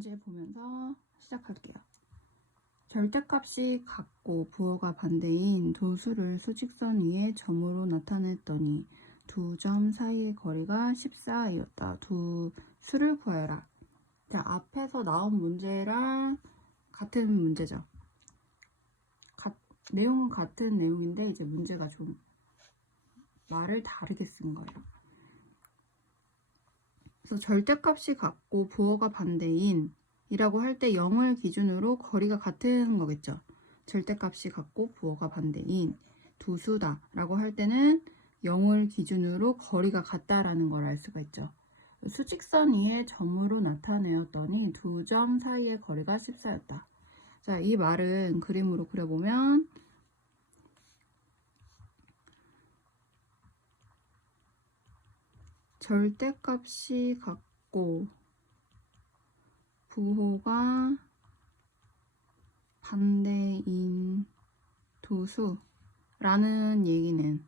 문제 보면서 시작할게요. 절대값이 같고 부호가 반대인 두 수를 수직선 위에 점으로 나타냈더니 두 점 사이의 거리가 14이었다. 두 수를 구하여라. 자, 앞에서 나온 문제랑 같은 문제죠. 내용은 같은 내용인데 이제 문제가 좀 말을 다르게 쓴 거예요. 그래서 절대값이 같고 부호가 반대인 이라고 할 때 0을 기준으로 거리가 같은 거겠죠. 절대값이 같고 부호가 반대인 두 수다 라고 할 때는 0을 기준으로 거리가 같다라는 걸 알 수가 있죠. 수직선 위에 점으로 나타내었더니 두 점 사이의 거리가 14였다. 자, 이 말은 그림으로 그려보면 절대값이 같고 부호가 반대인 두 수라는 얘기는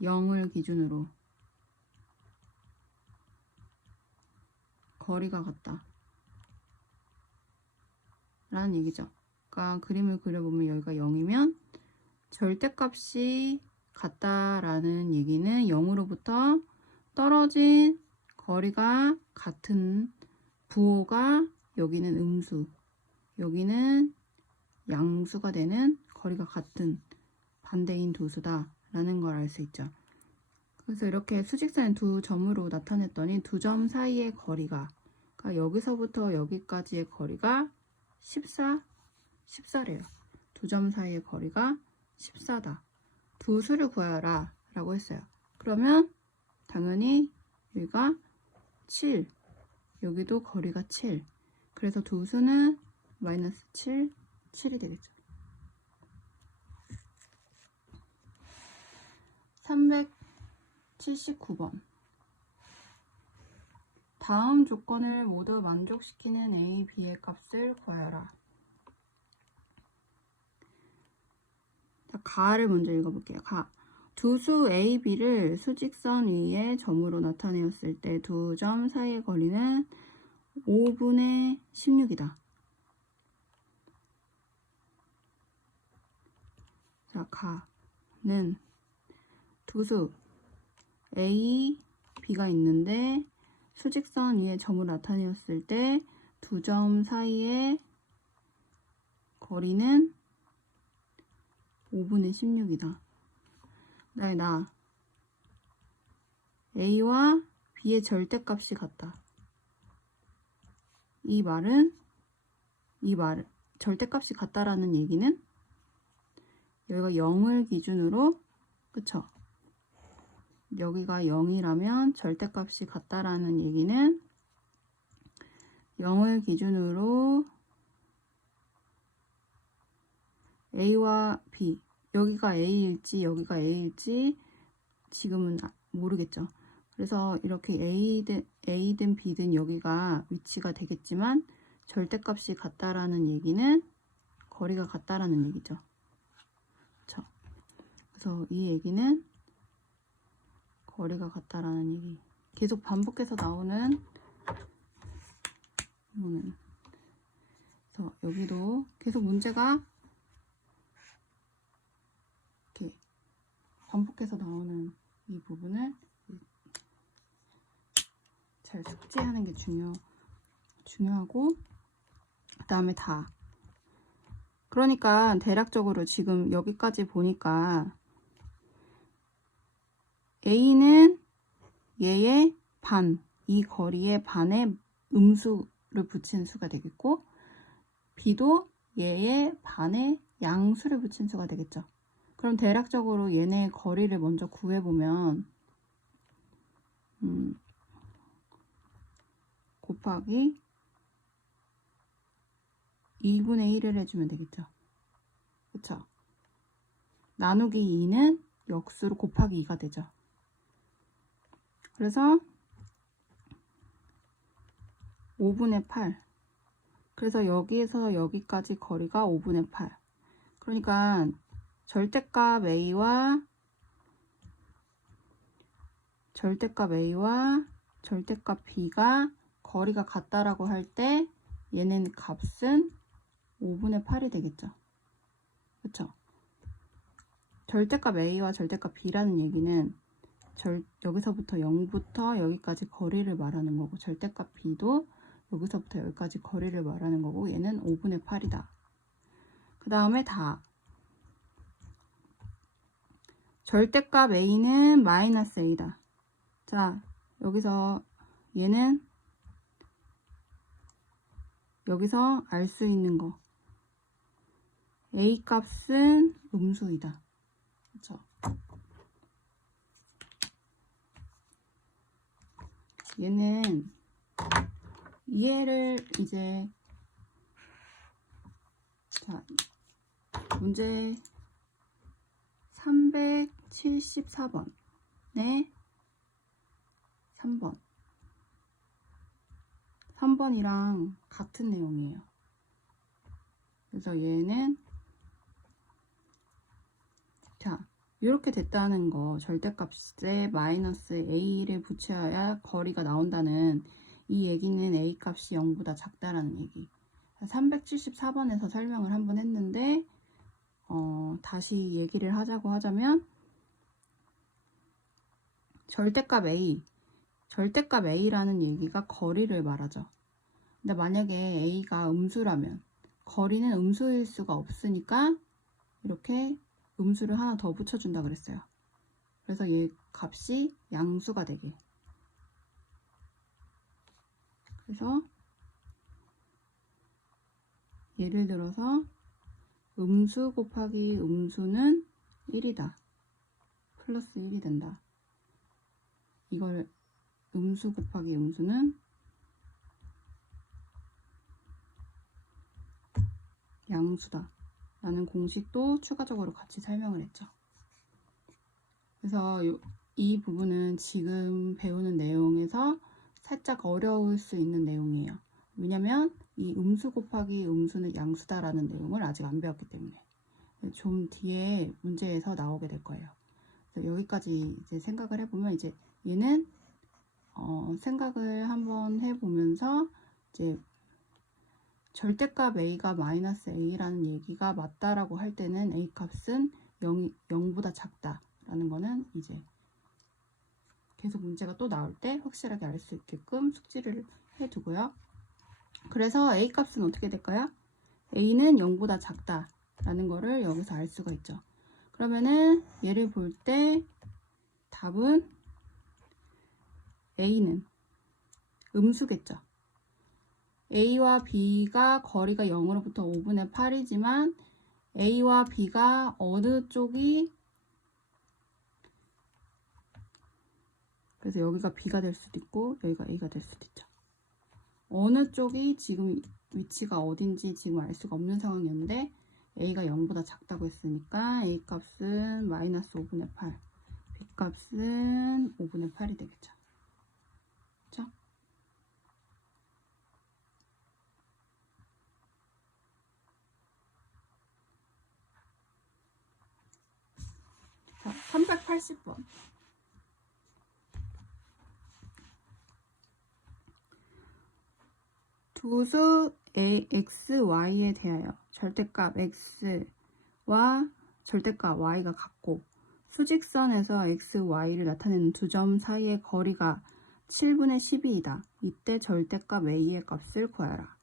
0을 기준으로 거리가 같다 라는 얘기죠. 그러니까 그림을 그려보면 여기가 0이면 절대값이 같다라는 얘기는 0으로부터 떨어진 거리가 같은 부호가 여기는 음수, 여기는 양수가 되는 거리가 같은 반대인 두 수다 라는 걸 알 수 있죠. 그래서 이렇게 수직선의 두 점으로 나타냈더니 두 점 사이의 거리가, 그러니까 여기서부터 여기까지의 거리가 14래요. 두 점 사이의 거리가 14다. 두 수를 구하여라 라고 했어요. 그러면 당연히 여기가 7, 여기도 거리가 7. 그래서 두 수는 마이너스 7, 7이 되겠죠. 379번. 다음 조건을 모두 만족시키는 A, B의 값을 구하여라. 자, 가를 먼저 읽어볼게요. 가. 두 수 A, B를 수직선 위에 점으로 나타내었을 때 두 점 사이의 거리는 5분의 16이다. 자, 가는 두 수 A, B가 있는데 수직선 위에 점을 나타내었을 때 두 점 사이의 거리는 5분의 16이다. 그다음에 나 A와 B의 절대값이 같다. 이 말은 절대값이 같다라는 얘기는 여기가 0을 기준으로, 그쵸? 여기가 0이라면 절대값이 같다라는 얘기는 0을 기준으로 A와 B, 여기가 A일지 여기가 A일지 지금은 모르겠죠. 그래서 이렇게 A든 B든 여기가 위치가 되겠지만 절대값이 같다라는 얘기는 거리가 같다라는 얘기죠. 그쵸? 그래서 이 얘기는 거리가 같다라는 얘기. 계속 반복해서 나오는 그래서 여기도 계속 문제가 이렇게 반복해서 나오는 이 부분을 잘 숙지하는 게 중요하고, 그 다음에 다. 그러니까 대략적으로 지금 여기까지 보니까 A는 얘의 반, 이 거리의 반에 음수를 붙인 수가 되겠고, B도 얘의 반에 양수를 붙인 수가 되겠죠. 그럼 대략적으로 얘네의 거리를 먼저 구해보면 곱하기 2분의 1을 해주면 되겠죠. 그쵸? 나누기 2는 역수로 곱하기 2가 되죠. 그래서 5분의 8. 그래서 여기에서 여기까지 거리가 5분의 8. 그러니까 절대값 A와 절대값 B가 거리가 같다라고 할 때 얘는 값은 5분의 8이 되겠죠. 그쵸? 절대값 A와 절대값 B라는 얘기는 여기서부터 0부터 여기까지 거리를 말하는 거고, 절대값 B도 여기서부터 여기까지 거리를 말하는 거고, 얘는 5분의 8이다. 그 다음에 다. 절대값 A는 마이너스 A다. 자, 여기서 얘는 여기서 알 수 있는 거. A 값은 음수이다. 그쵸? 얘는 이해를 이제, 자, 문제 374번에 3번. 3번이랑 같은 내용이에요. 그래서 얘는, 자, 이렇게 됐다는 거, 절대값에 마이너스 A를 붙여야 거리가 나온다는 이 얘기는 A 값이 0보다 작다라는 얘기. 374번에서 설명을 한번 했는데, 다시 얘기를 하자고 하자면, 절대값 A라는 얘기가 거리를 말하죠. 근데 만약에 A가 음수라면 거리는 음수일 수가 없으니까 이렇게 음수를 하나 더 붙여준다 그랬어요. 그래서 얘 값이 양수가 되게. 그래서 예를 들어서 음수 곱하기 음수는 1이다. 플러스 1이 된다. 이걸 음수 곱하기 음수는 양수다 라는 공식도 추가적으로 같이 설명을 했죠. 그래서 이 부분은 지금 배우는 내용에서 살짝 어려울 수 있는 내용이에요. 왜냐면 이 음수 곱하기 음수는 양수다 라는 내용을 아직 안 배웠기 때문에 좀 뒤에 문제에서 나오게 될 거예요. 그래서 여기까지 이제 생각을 해보면, 이제 얘는 생각을 한번 해보면서 이제 절대값 A가 마이너스 A라는 얘기가 맞다라고 할 때는 A 값은 0보다 작다라는 거는 이제 계속 문제가 또 나올 때 확실하게 알 수 있게끔 숙지를 해두고요. 그래서 A 값은 어떻게 될까요? A는 0보다 작다라는 거를 여기서 알 수가 있죠. 그러면은 얘를 볼 때 답은 A는 음수겠죠. A와 B가 거리가 0으로부터 5분의 8이지만 A와 B가 어느 쪽이, 그래서 여기가 B가 될 수도 있고 여기가 A가 될 수도 있죠. 어느 쪽이 지금 위치가 어딘지 지금 알 수가 없는 상황이었는데 A가 0보다 작다고 했으니까 A 값은 마이너스 5분의 8, B 값은 5분의 8이 되겠죠. 그렇죠? 자, 380번. 두수 x, y에 대하여 절대값 x와 절대값 y가 같고 수직선에서 x, y를 나타내는 두 점 사이의 거리가 7분의 12이다. 이때 절대값 a의 값을 구하라.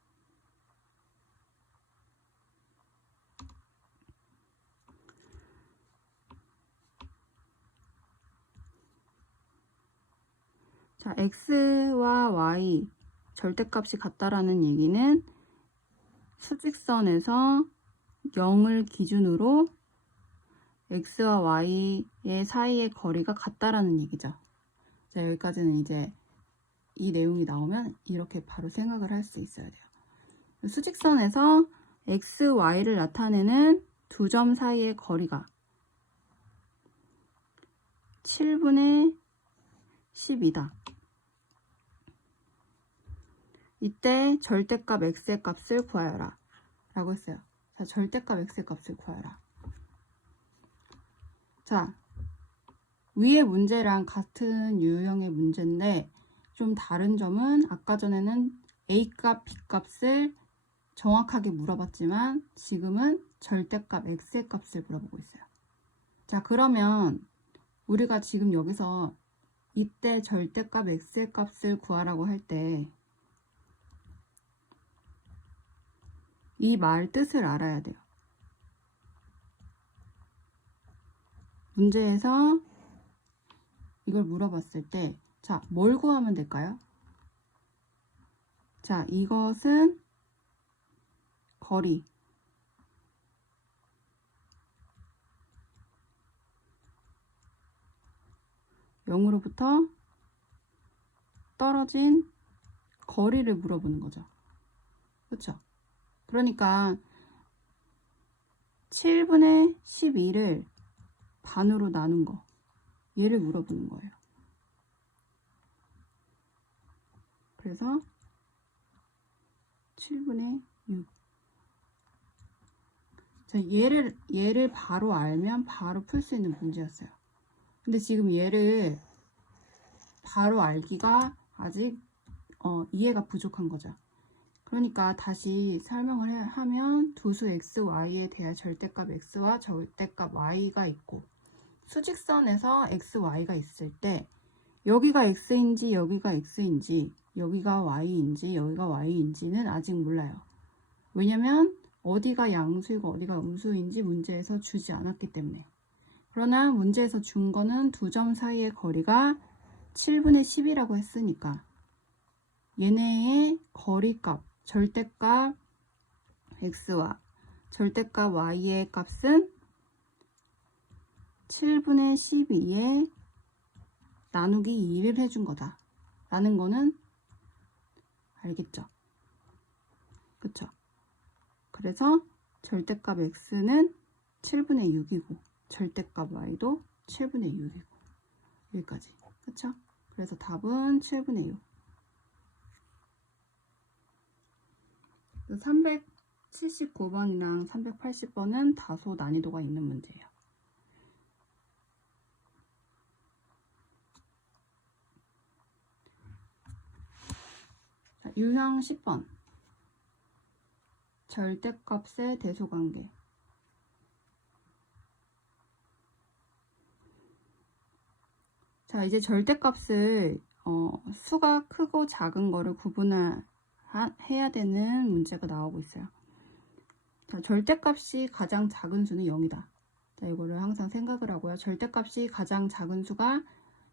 자, x와 y 절대값이 같다라는 얘기는 수직선에서 0을 기준으로 x와 y의 사이의 거리가 같다라는 얘기죠. 자, 여기까지는 이제 이 내용이 나오면 이렇게 바로 생각을 할 수 있어야 돼요. 수직선에서 x, y를 나타내는 두 점 사이의 거리가 7분의 10이다. 이때 절대값 x의 값을 구하여라 라고 했어요. 자, 절대값 x의 값을 구하여라. 자, 위의 문제랑 같은 유형의 문제인데 좀 다른 점은 아까 전에는 a 값, b 값을 정확하게 물어봤지만 지금은 절대값 x의 값을 물어보고 있어요. 자, 그러면 우리가 지금 여기서 이때 절대값 x의 값을 구하라고 할 때 이 말 뜻을 알아야 돼요. 문제에서 이걸 물어봤을 때, 자, 뭘 구하면 될까요? 자, 이것은 거리. 영으로부터 떨어진 거리를 물어보는 거죠. 그렇죠? 그러니까 7분의 12를 반으로 나눈 거, 얘를 물어보는 거예요. 그래서 7분의 6. 자, 얘를 바로 알면 바로 풀 수 있는 문제였어요. 근데 지금 얘를 바로 알기가 아직 이해가 부족한 거죠. 그러니까 다시 설명을 하면 두수 x, y에 대한 절대값 x와 절대값 y가 있고 수직선에서 x, y가 있을 때 여기가 x인지 여기가 x인지 여기가 y인지 여기가 y인지는 아직 몰라요. 왜냐면 어디가 양수이고 어디가 음수인지 문제에서 주지 않았기 때문에. 그러나 문제에서 준 거는 두 점 사이의 거리가 7분의 10이라고 했으니까 얘네의 거리값, 절대값 x와 절대값 y의 값은 7분의 12에 나누기 2를 해준 거다 라는 거는 알겠죠? 그쵸? 그래서 절대값 x는 7분의 6이고 절대값 y도 7분의 6이고 여기까지. 그쵸? 그래서 답은 7분의 6. 379번이랑 380번은 다소 난이도가 있는 문제예요. 자, 유형 10번. 절대값의 대소관계. 자, 이제 절대값을 수가 크고 작은 거를 구분을 해야 되는 문제가 나오고 있어요. 자, 절대값이 가장 작은 수는 0이다. 자, 이거를 항상 생각을 하고요. 절대값이 가장 작은 수가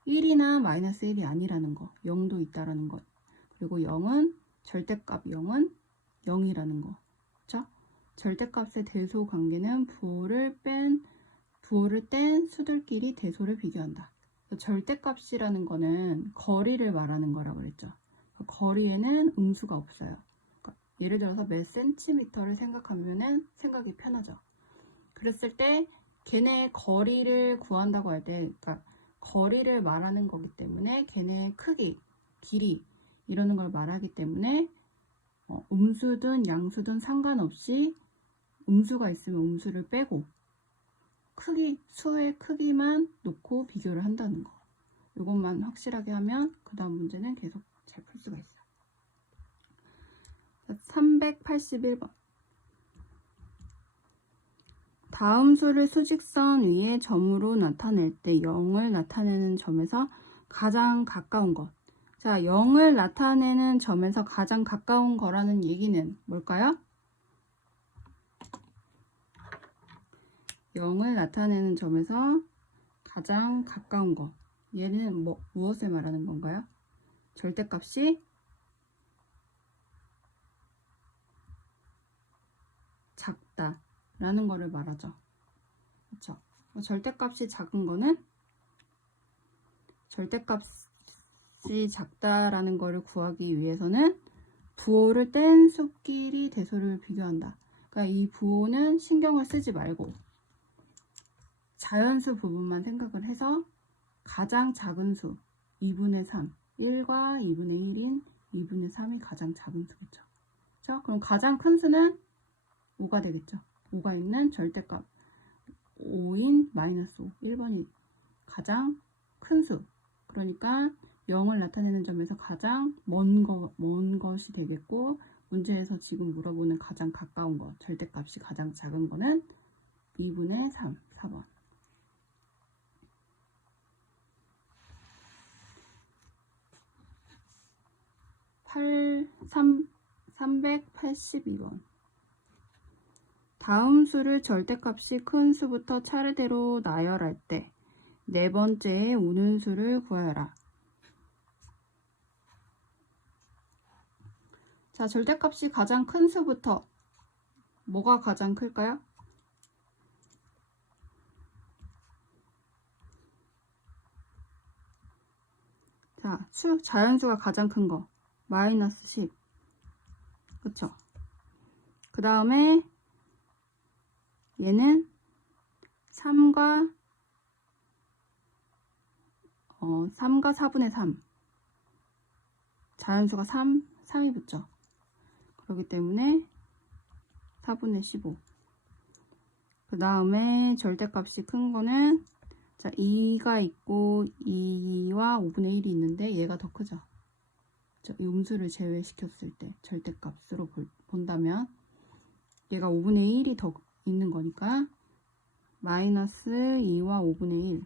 1이나 마이너스 1이 아니라는 거, 0도 있다라는 것. 그리고 0은 절대값 0은 0이라는 거. 그렇죠? 절대값의 대소 관계는 부호를 뗀 수들끼리 대소를 비교한다. 절대값이라는 거는 거리를 말하는 거라고 그랬죠. 거리에는 음수가 없어요. 그러니까 예를 들어서 몇 센티미터를 생각하면은 생각이 편하죠. 그랬을 때 걔네의 거리를 구한다고 할 때, 그러니까 거리를 말하는 거기 때문에 걔네의 크기, 길이 이러는 걸 말하기 때문에 음수든 양수든 상관없이 음수가 있으면 음수를 빼고 수의 크기만 놓고 비교를 한다는 거. 이것만 확실하게 하면 그 다음 문제는 계속 잘 풀 수가 있어요. 381번. 다음 수를 수직선 위에 점으로 나타낼 때 0을 나타내는 점에서 가장 가까운 것. 자, 0을 나타내는 점에서 가장 가까운 거라는 얘기는 뭘까요? 0을 나타내는 점에서 가장 가까운 것. 얘는 무엇을 말하는 건가요? 절대값이 작다라는 거를 말하죠. 그렇죠? 절대값이 작은 거는 절대값이 작다라는 거를 구하기 위해서는 부호를 뗀 수끼리 대소를 비교한다. 그러니까 이 부호는 신경을 쓰지 말고 자연수 부분만 생각을 해서 가장 작은 수 2분의 3, 1과 2분의 1인 2분의 3이 가장 작은 수겠죠. 그렇죠? 그럼 가장 큰 수는 5가 되겠죠. 5가 있는 절대값 5인 마이너스 5, 1번이 가장 큰 수. 그러니까 0을 나타내는 점에서 가장 먼 것이 되겠고 문제에서 지금 물어보는 가장 가까운 거, 절대값이 가장 작은 거는 2분의 3, 4번. 382번. 다음 수를 절대값이 큰 수부터 차례대로 나열할 때 네 번째에 우는 수를 구하여라. 자, 절대값이 가장 큰 수부터 뭐가 가장 클까요? 자, 자연수가 가장 큰 거. 마이너스 10. 그쵸? 그 다음에 얘는 3과 4분의 3. 자연수가 3이 붙죠. 그렇기 때문에 4분의 15. 그 다음에 절대값이 큰 거는 자, 2가 있고 2와 5분의 1이 있는데 얘가 더 크죠. 이 음수를 제외시켰을 때 절대값으로 본다면 얘가 5분의 1이 더 있는 거니까 마이너스 2와 5분의 1.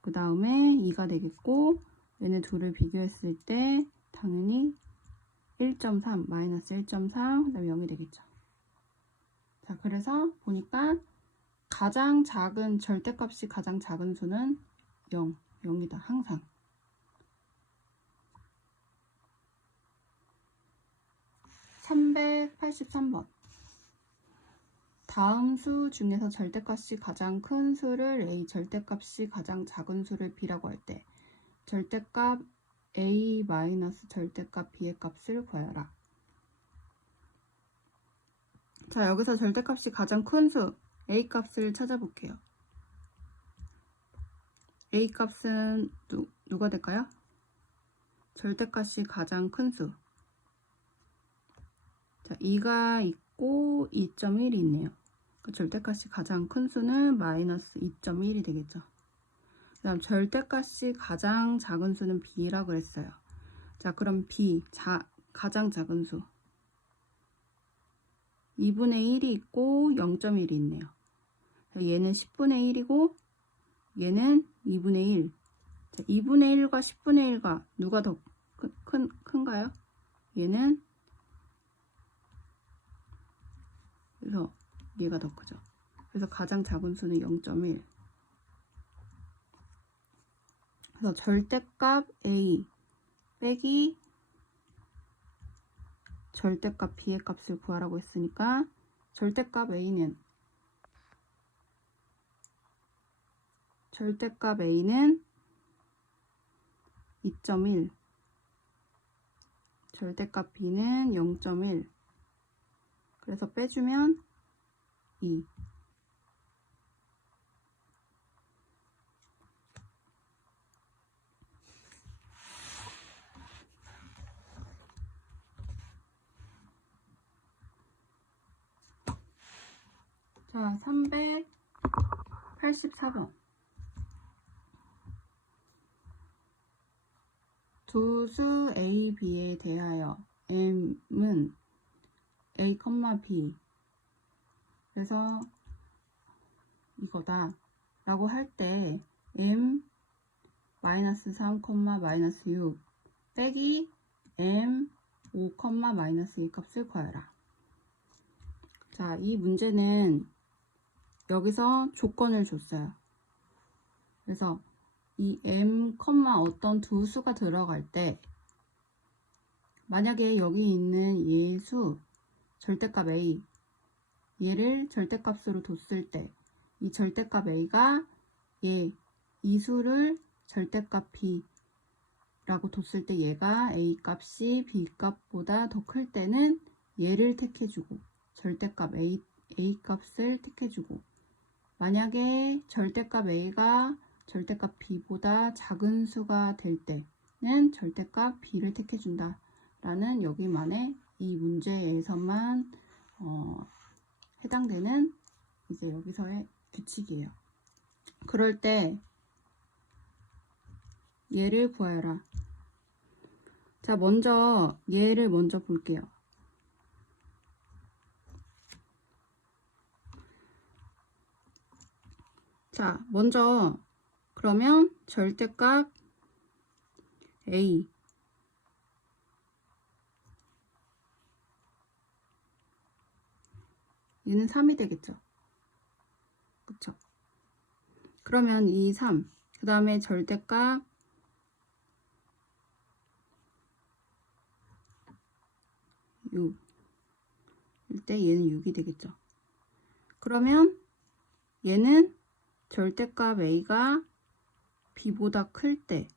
그 다음에 2가 되겠고 얘네 둘을 비교했을 때 당연히 1.3, 마이너스 1.3, 그 다음에 0이 되겠죠. 자, 그래서 보니까 가장 작은, 절대값이 가장 작은 수는 0이다. 항상. (383번) 다음 수 중에서 절대값이 가장 큰 수를 A, 절대값이 가장 작은 수를 B라고 할 때 절대값 A 마이너스 절대값 B의 값을 구하여라. 자, 여기서 절대값이 가장 큰 수 A 값을 찾아볼게요. A 값은 누가 될까요? 절대값이 가장 큰 수. 자, 2가 있고 2.1이 있네요. 그 절대값이 가장 큰 수는 마이너스 2.1이 되겠죠. 그 다음 절대값이 가장 작은 수는 B라고 했어요. 자, 그럼 B, 가장 작은 수. 2분의 1이 있고 0.1이 있네요. 얘는 10분의 1이고 얘는 2분의 1. 자, 2분의 1과 10분의 1과 누가 더 큰가요? 얘는 그래서 얘가 더 크죠. 그래서 가장 작은 수는 0.1. 그래서 절대값 A 빼기 절대값 B의 값을 구하라고 했으니까 절대값 A는 2.1, 절대값 B는 0.1. 그래서 빼주면 2. 자, 384번. 두 수 A, B에 대하여 M은 A, B. 그래서 이거다 라고 할 때 M 마이너스 3, 마이너스 6 빼기 M 5, 마이너스 2 값을 구하여라. 자, 이 문제는 여기서 조건을 줬어요. 그래서 이 M, 어떤 두 수가 들어갈 때 만약에 여기 있는 얘 수 절대값 A 얘를 절대값으로 뒀을 때 이 절대값 A가 이 수를 절대값 B라고 뒀을 때 얘가 A 값이 B 값보다 더 클 때는 얘를 택해주고 절대값 A 값을 택해주고 만약에 절대값 A가 절대값 B보다 작은 수가 될 때는 절대값 B를 택해준다 라는 여기만의 이 문제에서만 해당되는 이제 여기서의 규칙이에요. 그럴 때 얘를 구하여라. 자, 먼저 얘를 먼저 볼게요. 자, 먼저 그러면 절대값 A 얘는 3이 되겠죠. 그쵸? 그러면 이 3, 그 다음에 절대값 6일 때 얘는 6이 되겠죠. 그러면 얘는 절대값 A가 B보다 클 때,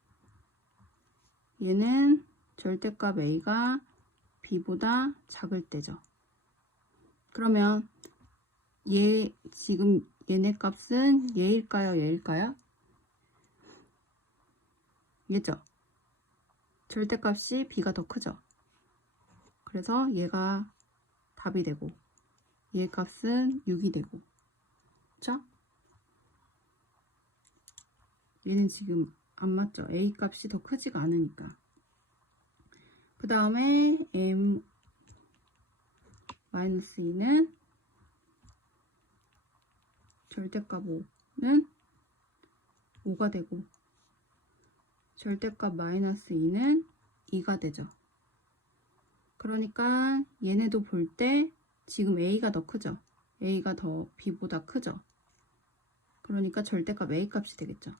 얘는 절대값 A가 B보다 작을 때죠. 그러면 지금 얘네 값은 얘일까요? 얘일까요? 얘죠. 절대값이 B가 더 크죠. 그래서 얘가 답이 되고 얘 값은 6이 되고, 그쵸? 얘는 지금 안 맞죠? A 값이 더 크지가 않으니까. 그 다음에 M-2는 절대값 5는 5가 되고 절대값 -2는 2가 되죠. 그러니까 얘네도 볼 때 지금 A가 더 크죠. A가 더 B보다 크죠. 그러니까 절대값 A 값이 되겠죠.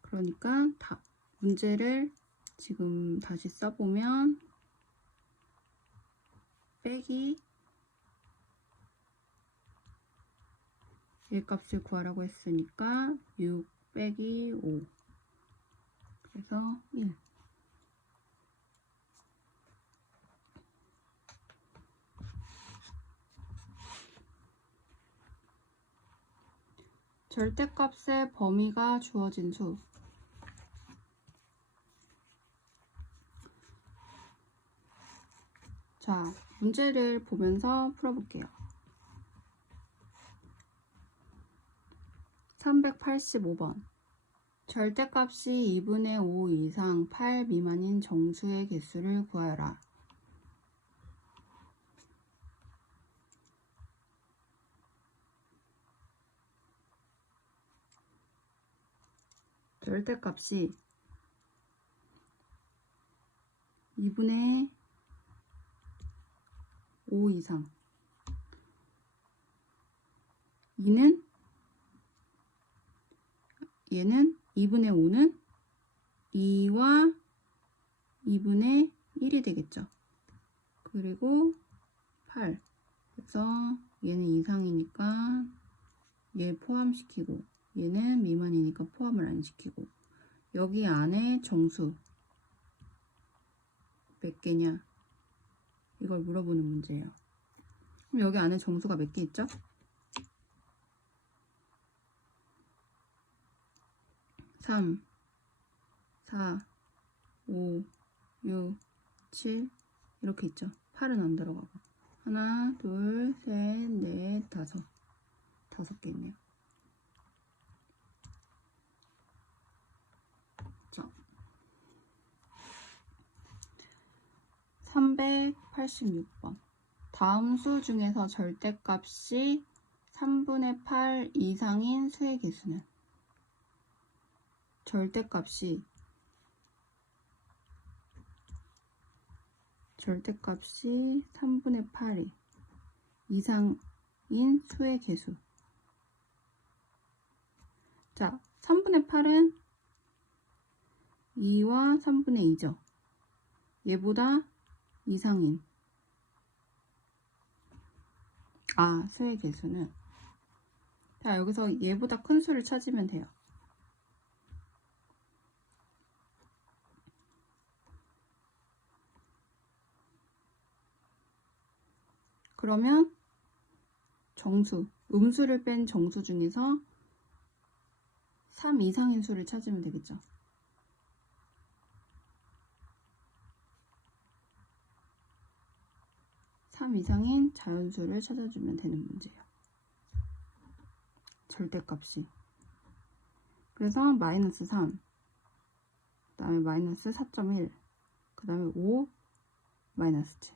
그러니까 문제를 지금 다시 써보면 빼기 얘 값을 구하라고 했으니까 6 빼기 5 그래서 1. 절대값의 범위가 주어진 수. 자, 문제를 보면서 풀어볼게요. 385번. 절대값이 2분의 5 이상 8 미만인 정수의 개수를 구하여라. 절대값이 2분의 5 이상, 얘는 2분의 5는 2와 2분의 1이 되겠죠. 그리고 8. 그래서 얘는 이상이니까 얘 포함시키고 얘는 미만이니까 포함을 안 시키고 여기 안에 정수 몇 개냐 이걸 물어보는 문제예요. 그럼 여기 안에 정수가 몇 개 있죠? 3, 4, 5, 6, 7 이렇게 있죠. 8은 안 들어가고 하나, 둘, 셋, 넷, 다섯 개 있네요. 자, 386번. 다음 수 중에서 절대값이 3분의 8 이상인 수의 개수는? 절대값이 3분의 8이 이상인 수의 개수. 자, 3분의 8은 2와 3분의 2죠. 얘보다 이상인 수의 개수는, 자, 여기서 얘보다 큰 수를 찾으면 돼요. 그러면 정수, 음수를 뺀 정수 중에서 3 이상인 수를 찾으면 되겠죠. 삼 이상인 자연수를 찾아주면 되는 문제예요. 절대값이. 그래서 -3, 그 다음에 -4.1, 그 다음에 5, -7.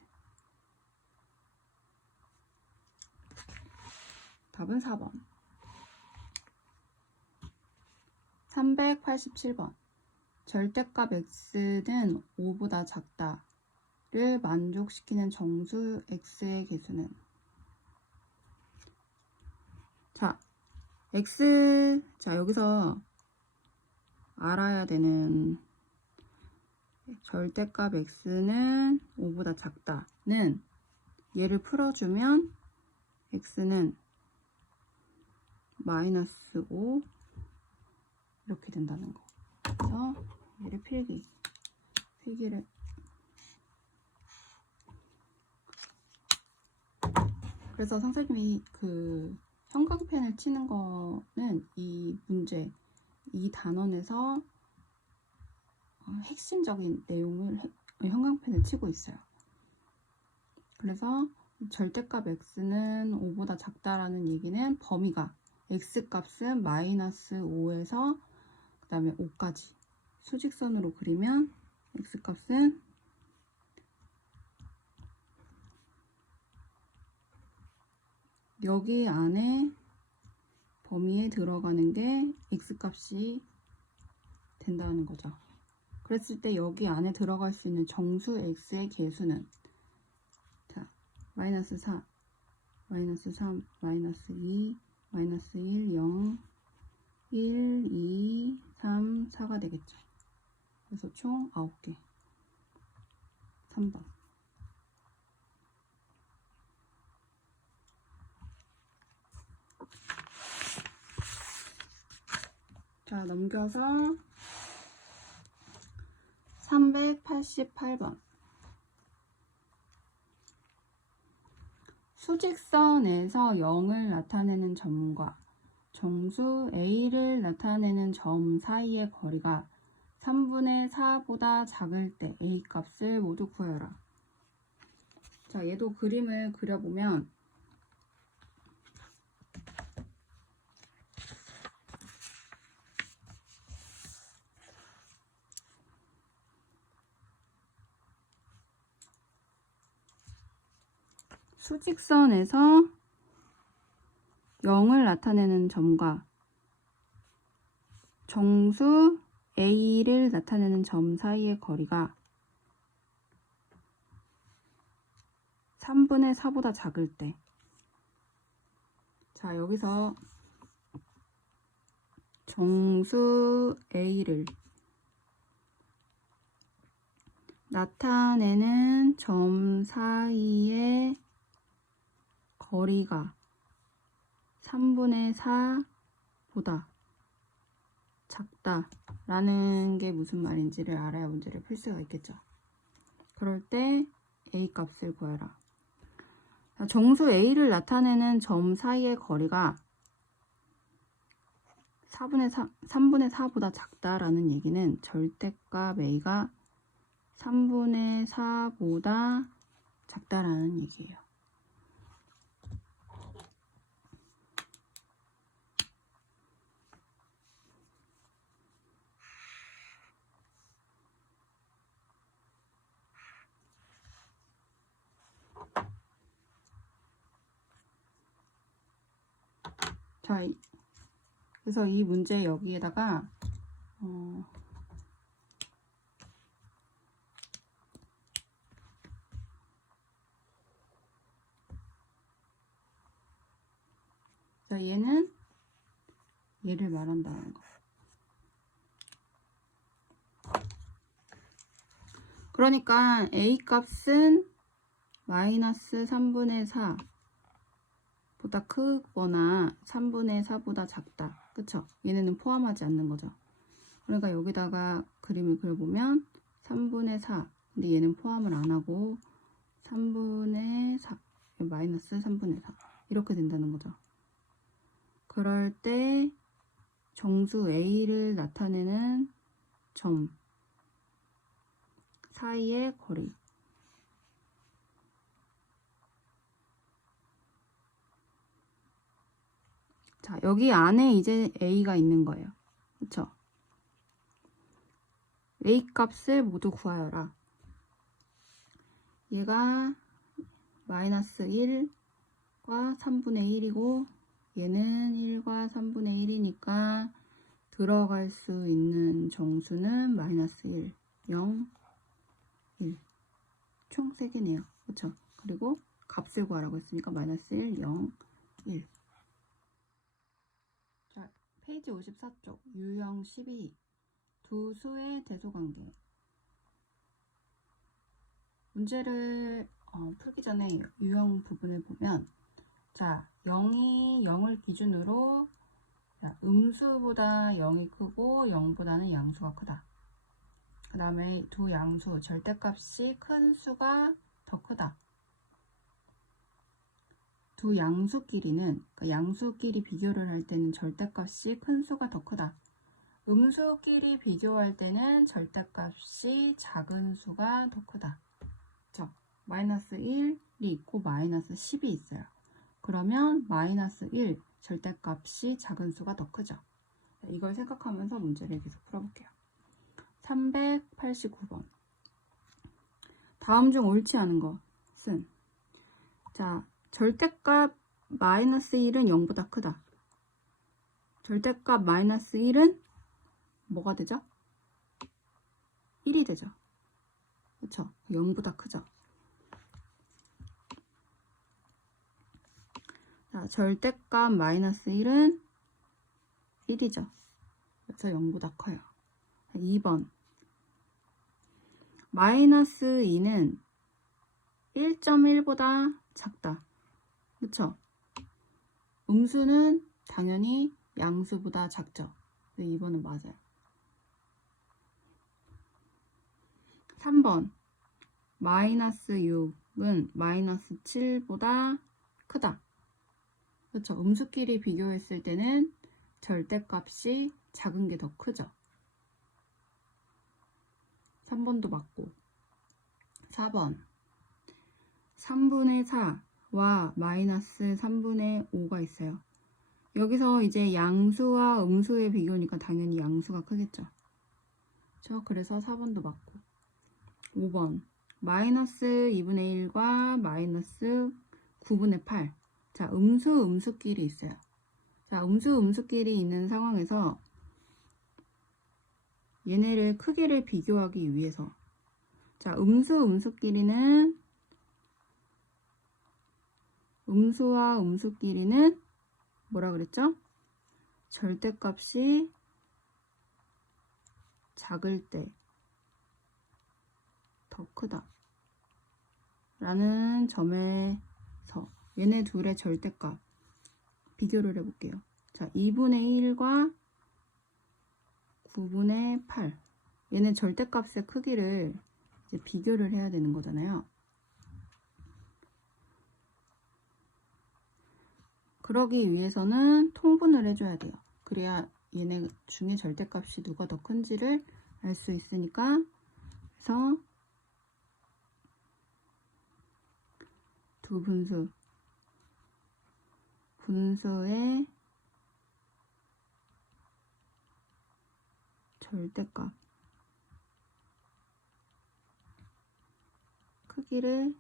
답은 4번. 387번. 절대값 x는 5보다 작다를 만족시키는 정수 x의 개수는? 자, 여기서 알아야 되는 절대값 x는 5보다 작다는 얘를 풀어주면 x는 마이너스 5 이렇게 된다는 거. 그래서 얘를 필기를 그래서 선생님이 그 형광펜을 치는 거는 이 문제, 이 단원에서 핵심적인 내용을 형광펜을 치고 있어요. 그래서 절대값 x는 5보다 작다라는 얘기는 범위가 x값은 마이너스 5에서 그 다음에 5까지 수직선으로 그리면 x값은 여기 안에 범위에 들어가는 게 x값이 된다는 거죠. 그랬을 때 여기 안에 들어갈 수 있는 정수 x의 개수는, 자, 마이너스 4, 마이너스 3, 마이너스 2, 마이너스 1, 0, 1, 2, 3, 4가 되겠죠. 그래서 총 9개. 3번. 자, 넘겨서 388번. 수직선에서 0을 나타내는 점과 정수 A를 나타내는 점 사이의 거리가 3분의 4보다 작을 때 A 값을 모두 구하여라. 자, 얘도 그림을 그려보면 수직선에서 0을 나타내는 점과 정수 A를 나타내는 점 사이의 거리가 3분의 4보다 작을 때, 자, 여기서 정수 A를 나타내는 점 사이의 거리가 3분의 4보다 작다라는 게 무슨 말인지를 알아야 문제를 풀 수가 있겠죠. 그럴 때 A 값을 구해라. 정수 A를 나타내는 점 사이의 거리가 3분의 4보다 작다라는 얘기는 절대값 A가 3분의 4보다 작다라는 얘기예요. 자, 그래서 이 문제 여기에다가 자, 얘를 말한다는 거. 그러니까 A 값은 마이너스 3분의 4보다 크거나 3분의 4보다 작다. 그쵸? 얘네는 포함하지 않는 거죠. 그러니까 여기다가 그림을 그려보면 3분의 4, 근데 얘는 포함을 안 하고 3분의 4, 마이너스 3분의 4 이렇게 된다는 거죠. 그럴 때 정수 A를 나타내는 점 사이의 거리, 자, 여기 안에 이제 A가 있는 거예요. 그쵸? A 값을 모두 구하여라. 얘가 마이너스 1과 3분의 1이고 얘는 1과 3분의 1이니까 들어갈 수 있는 정수는 마이너스 1, 0, 1. 총 3개네요. 그쵸? 그리고 값을 구하라고 했으니까 마이너스 1, 0, 1. 자, 페이지 54쪽 유형 12. 두 수의 대소관계. 문제를 풀기 전에 유형 부분을 보면, 자, 0이 0을 기준으로 음수보다 0이 크고 0보다는 양수가 크다. 그 다음에 두 양수 절대값이 큰 수가 더 크다. 두 양수끼리는, 그러니까 양수끼리 비교를 할 때는 절대값이 큰 수가 더 크다. 음수끼리 비교할 때는 절대값이 작은 수가 더 크다. 자, 마이너스 1이 있고 마이너스 10이 있어요. 그러면 마이너스 1 절대값이 작은 수가 더 크죠. 이걸 생각하면서 문제를 계속 풀어볼게요. 389번. 다음 중 옳지 않은 것은, 자, 절대값 마이너스 1은 0보다 크다. 절대값 마이너스 1은 뭐가 되죠? 1이 되죠. 그쵸? 0보다 크죠. 자, 절대값 마이너스 1은 1이죠. 그래서 0보다 커요. 2번. 마이너스 2는 1.1보다 작다. 그쵸? 음수는 당연히 양수보다 작죠. 2번은 맞아요. 3번. 마이너스 6은 마이너스 7보다 크다. 그쵸? 음수끼리 비교했을 때는 절대값이 작은 게 더 크죠. 3번도 맞고. 4번. 3분의 4와 마이너스 3분의 5가 있어요. 여기서 이제 양수와 음수의 비교니까 당연히 양수가 크겠죠. 그렇죠? 그래서 4번도 맞고. 5번. 마이너스 2분의 1과 마이너스 9분의 8. 자, 음수끼리 있어요. 자, 음수끼리 있는 상황에서 얘네를 크기를 비교하기 위해서, 자, 음수끼리는, 음수와 음수끼리는 뭐라 그랬죠? 절대값이 작을 때 더 크다 라는 점에서 얘네 둘의 절대값 비교를 해볼게요. 자, 2분의 1과 9분의 8. 얘네 절대값의 크기를 이제 비교를 해야 되는 거잖아요. 그러기 위해서는 통분을 해줘야 돼요. 그래야 얘네 중에 절대값이 누가 더 큰지를 알 수 있으니까. 그래서 두 분수의 절대값 크기를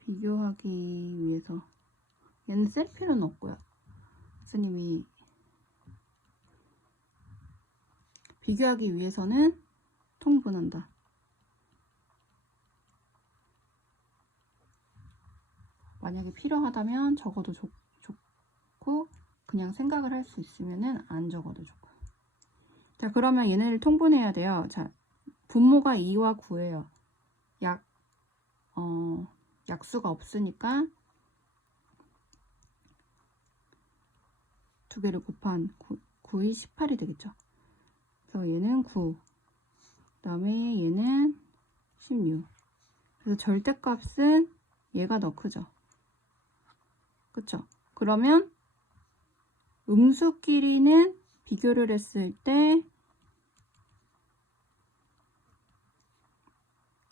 비교하기 위해서, 얘는 쓸 필요는 없고요. 선생님이 비교하기 위해서는 통분한다. 만약에 필요하다면 적어도 좋고, 그냥 생각을 할 수 있으면은 안 적어도 좋고요. 자, 그러면 얘네를 통분해야 돼요. 자, 분모가 2와 9예요. 약수가 없으니까 두 개를 곱한 9이 18이 되겠죠. 그래서 얘는 9, 그 다음에 얘는 16. 그래서 절대값은 얘가 더 크죠. 그쵸? 그러면 음수끼리는 비교를 했을 때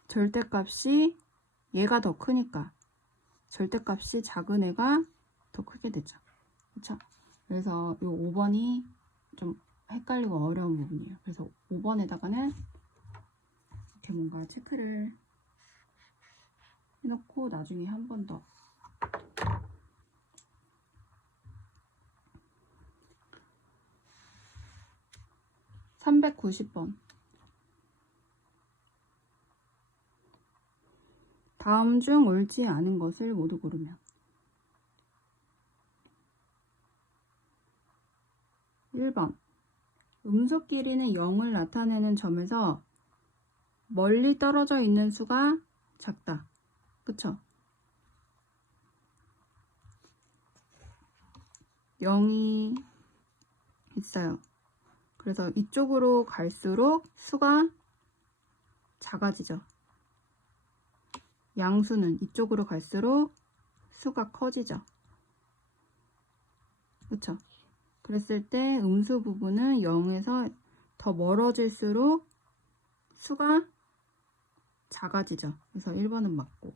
절대값이 얘가 더 크니까 절대값이 작은 애가 더 크게 되죠. 그쵸? 그래서 이 5번이 좀 헷갈리고 어려운 부분이에요. 그래서 5번에다가는 이렇게 뭔가 체크를 해놓고 나중에 한 번 더 390번. 다음 중 옳지 않은 것을 모두 고르면. 1번. 음수 길이는 0을 나타내는 점에서 멀리 떨어져 있는 수가 작다. 그쵸? 0이 있어요. 그래서 이쪽으로 갈수록 수가 작아지죠. 양수는 이쪽으로 갈수록 수가 커지죠. 그쵸? 그랬을 때 음수 부분은 0에서 더 멀어질수록 수가 작아지죠. 그래서 1번은 맞고.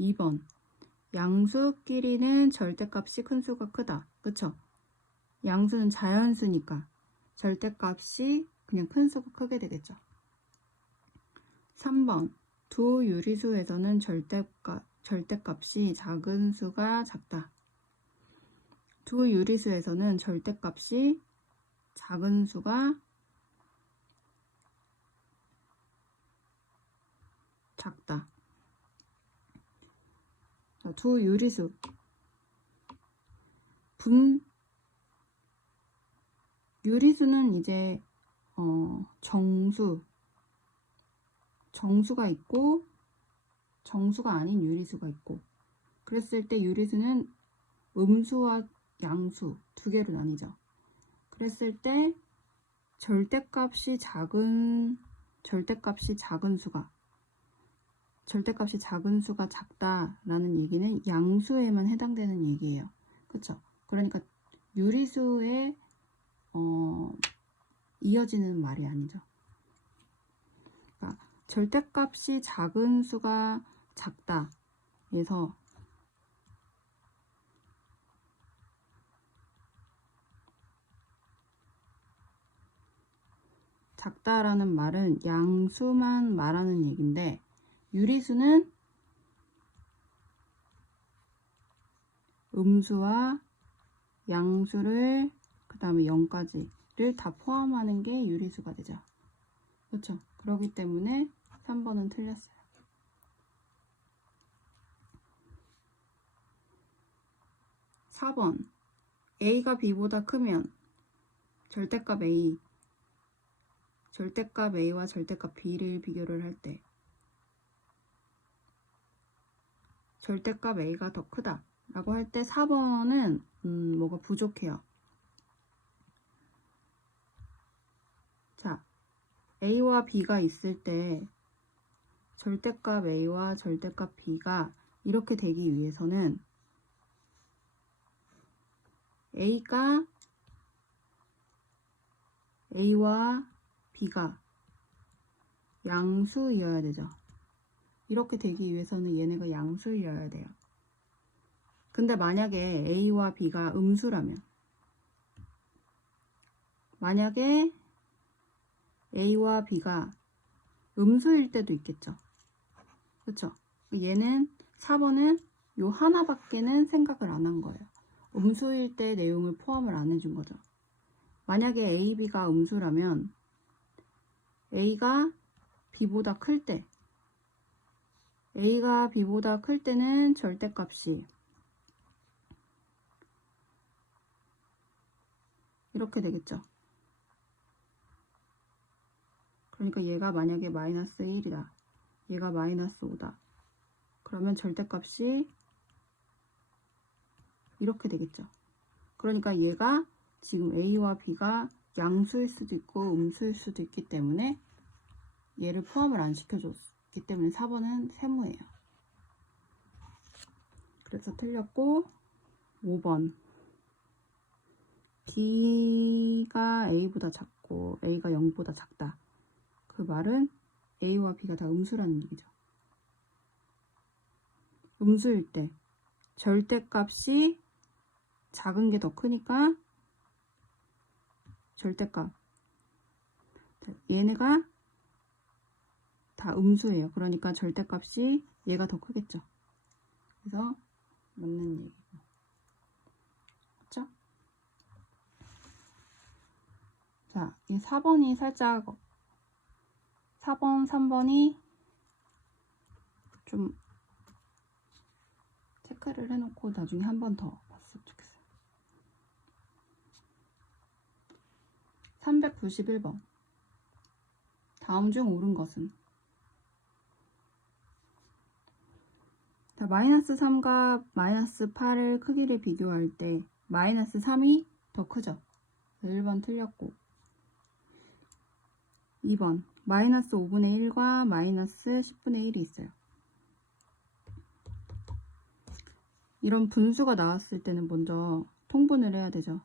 2번. 양수끼리는 절대값이 큰 수가 크다. 그쵸? 양수는 자연수니까 절대값이 그냥 큰 수가 크게 되겠죠. 3번. 두 유리수에서는 절대값이 작은 수가 작다. 두 유리수에서는 절대값이 작은 수가 작다. 자, 두 유리수. 유리수는 이제 정수가 있고 정수가 아닌 유리수가 있고, 그랬을 때 유리수는 음수와 양수 두 개로 나뉘죠. 그랬을 때 절대값이 작은 수가 작다라는 얘기는 양수에만 해당되는 얘기예요. 그쵸? 그러니까 유리수에 이어지는 말이 아니죠. 그러니까 절대값이 작은 수가 작다. 그래서 작다라는 말은 양수만 말하는 얘기인데, 유리수는 음수와 양수를 그 다음에 0까지를 다 포함하는 게 유리수가 되죠. 그렇죠? 그렇기 때문에 3번은 틀렸어요. 4번. A가 B보다 크면 절대값 A와 절대값 B를 비교를 할 때 절대값 A가 더 크다 라고 할 때 4번은 뭐가 부족해요. 자, A와 B가 있을 때 절대값 A와 절대값 B가 이렇게 되기 위해서는 A와 B가 양수이어야 되죠. 이렇게 되기 위해서는 얘네가 양수이어야 돼요. 근데 만약에 A와 B가 음수라면, 만약에 A와 B가 음수일 때도 있겠죠. 그쵸? 얘는 4번은 요 하나밖에는 생각을 안 한 거예요. 음수일 때 내용을 포함을 안 해준 거죠. 만약에 A, B가 음수라면 A가 B보다 클 때, A가 B보다 클 때는 절대값이 이렇게 되겠죠. 그러니까 얘가 만약에 마이너스 1이다. 얘가 마이너스 5다. 그러면 절대값이 이렇게 되겠죠. 그러니까 얘가 지금 A와 B가 양수일 수도 있고 음수일 수도 있기 때문에 얘를 포함을 안 시켜줬기 때문에 4번은 세모예요. 그래서 틀렸고, 5번. B가 A보다 작고 A가 0보다 작다. 그 말은 A와 B가 다 음수라는 얘기죠. 음수일 때 절대값이 작은 게 더 크니까 절대값, 얘네가 다 음수예요. 그러니까 절대값이 얘가 더 크겠죠. 그래서 맞는 얘기고. 그렇죠? 자, 자, 이 4번이 살짝 4번, 3번이 좀 체크를 해놓고 나중에 한 번 더 봤으면 좋겠어요. 391번. 다음 중 옳은 것은? 자, 마이너스 3과 마이너스 8을 크기를 비교할 때 마이너스 3이 더 크죠? 1번 틀렸고, 2번 마이너스 5분의 1과 마이너스 10분의 1이 있어요. 이런 분수가 나왔을 때는 먼저 통분을 해야 되죠.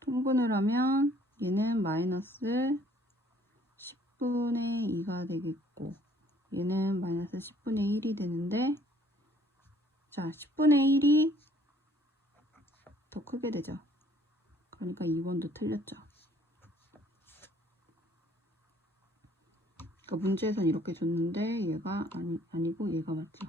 통분을 하면 얘는 마이너스 10분의 2가 되겠고, 얘는 마이너스 10분의 1이 되는데, 자, 10분의 1이 더 크게 되죠. 그러니까 2번도 틀렸죠. 그러니까 문제에선 이렇게 줬는데 얘가 아니고 얘가 맞죠.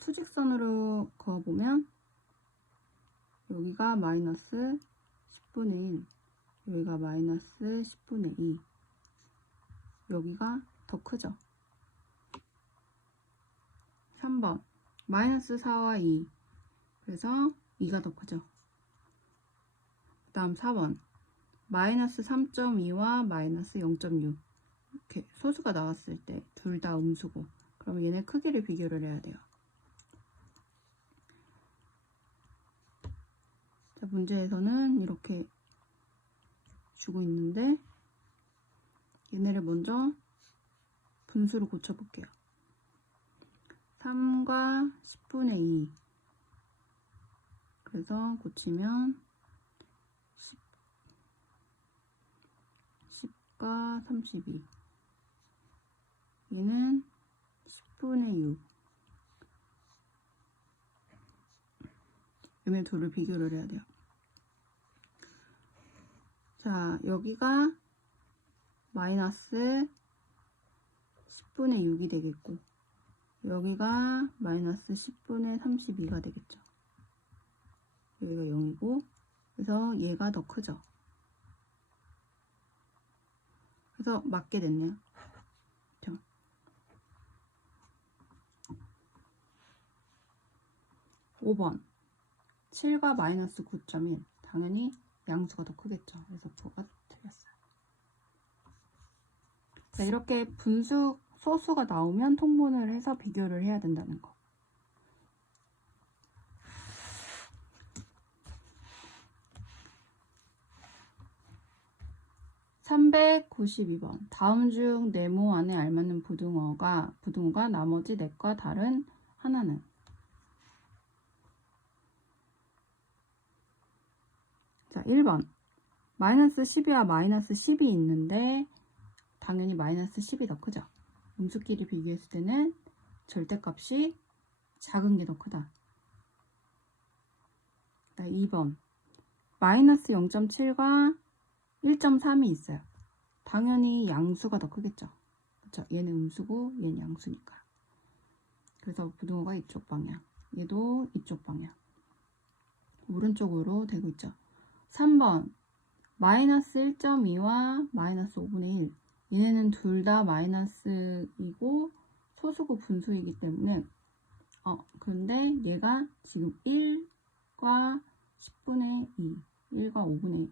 수직선으로 그어보면 여기가 마이너스 10분의 1, 여기가 마이너스 10분의 2, 여기가 더 크죠. 3번 마이너스 4와 2, 그래서 2가 더 크죠. 그 다음 4번 마이너스 3.2와 마이너스 0.6, 이렇게 소수가 나왔을 때 둘 다 음수고, 그러면 얘네 크기를 비교를 해야 돼요. 자, 문제에서는 이렇게 주고 있는데 얘네를 먼저 분수로 고쳐볼게요. 3과 10분의 2, 그래서 고치면 10과 32, 얘는 10분의 6, 얘네 둘을 비교를 해야 돼요. 자, 여기가 마이너스 10분의 6이 되겠고, 여기가 마이너스 10분의 32가 되겠죠. 여기가 0이고, 그래서 얘가 더 크죠. 그래서 맞게 됐네요. 그렇죠? 5번 7과 마이너스 9.1, 당연히 양수가 더 크겠죠. 그래서 그거가 틀렸어요. 자, 이렇게 분수, 소수가 나오면 통분을 해서 비교를 해야 된다는 거. (392번) 다음 중 네모 안에 알맞는 부등호가 나머지 넷과 다른 하나는? 자, 1번 마이너스 12와 마이너스 10이 있는데 당연히 마이너스 10이 더 크죠. 음수끼리 비교했을 때는 절대값이 작은 게 더 크다. 2번 마이너스 0.7과 1.3이 있어요. 당연히 양수가 더 크겠죠. 그렇죠? 얘는 음수고 얘는 양수니까. 그래서 부등호가 이쪽 방향, 얘도 이쪽 방향, 오른쪽으로 되고 있죠. 3번 마이너스 1.2와 마이너스 5분의 1, 얘네는 둘 다 마이너스이고 소수고 분수이기 때문에 그런데 얘가 지금 1과 10분의 2, 1과 5분의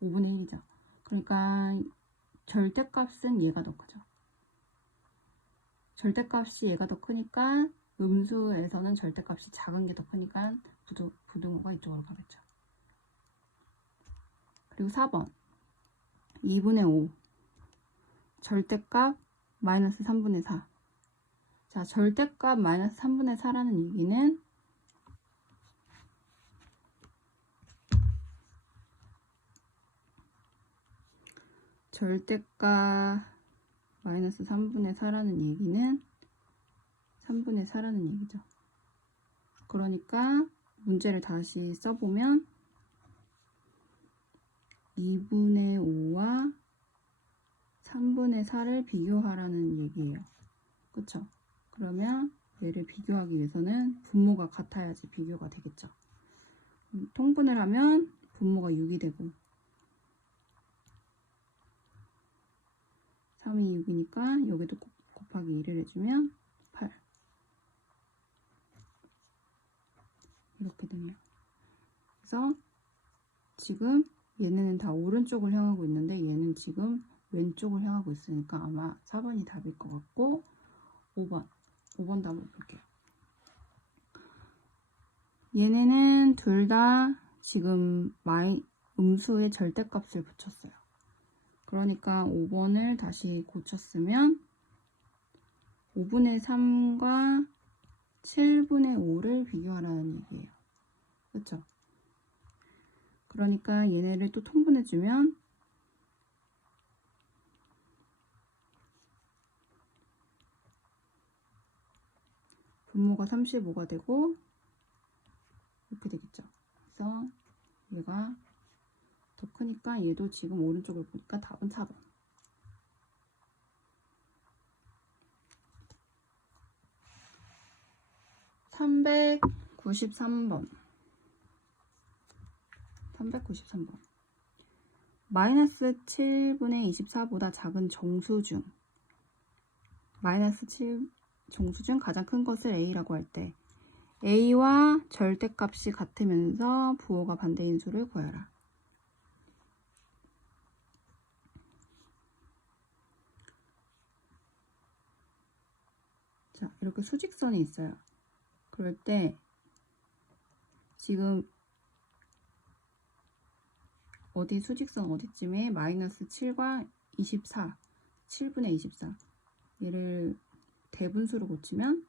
1이죠. 그러니까 절대값은 얘가 더 크죠. 절대값이 얘가 더 크니까 음수에서는 절대값이 작은 게 더 크니까 부등호가 이쪽으로 가겠죠. 그리고 4번 2분의 5 절대값 마이너스 3분의 4. 자, 절대값 마이너스 3분의 4라는 얘기는 절대값 마이너스 3분의 4라는 얘기는 3분의 4라는 얘기죠. 그러니까 문제를 다시 써보면 2분의 5와 3분의 4를 비교하라는 얘기예요. 그쵸? 그러면 얘를 비교하기 위해서는 분모가 같아야지 비교가 되겠죠. 통분을 하면 분모가 6이 되고 3이 6이니까 여기도 곱하기 1을 해주면 8 이렇게 되네요. 그래서 지금 얘네는 다 오른쪽을 향하고 있는데 얘는 지금 왼쪽을 향하고 있으니까 아마 4번이 답일 것 같고 5번 답을 볼게요. 얘네는 둘 다 지금 음수의 절대값을 붙였어요. 그러니까 5번을 다시 고쳤으면 5분의 3과 7분의 5를 비교하라는 얘기예요. 그렇죠? 그러니까 얘네를 또 통분해주면 분모가 35가 되고 이렇게 되겠죠. 그래서 얘가 더 크니까 얘도 지금 오른쪽을 보니까 답은 4번. 393번. 마이너스 7분의 24보다 작은 정수 중 마이너스 7 정수 중 가장 큰 것을 A라고 할 때 A와 절대값이 같으면서 부호가 반대인 수를 구하라. 자, 이렇게 수직선이 있어요. 그럴 때 지금 어디 수직선 어디쯤에 마이너스 7과 24 7분의 24 얘를 대분수로 고치면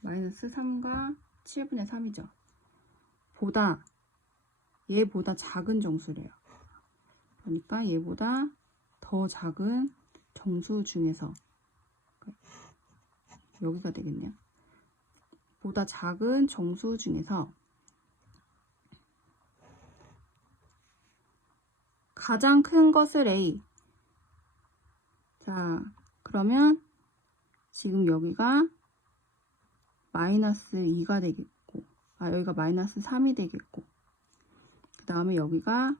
마이너스 3과 7분의 3이죠. 얘보다 작은 정수래요. 그러니까 얘보다 더 작은 정수 중에서 여기가 되겠네요. 보다 작은 정수 중에서 가장 큰 것을 A. 자, 그러면 지금 여기가 마이너스 2가 되겠고, 여기가 마이너스 3이 되겠고, 그 다음에 여기가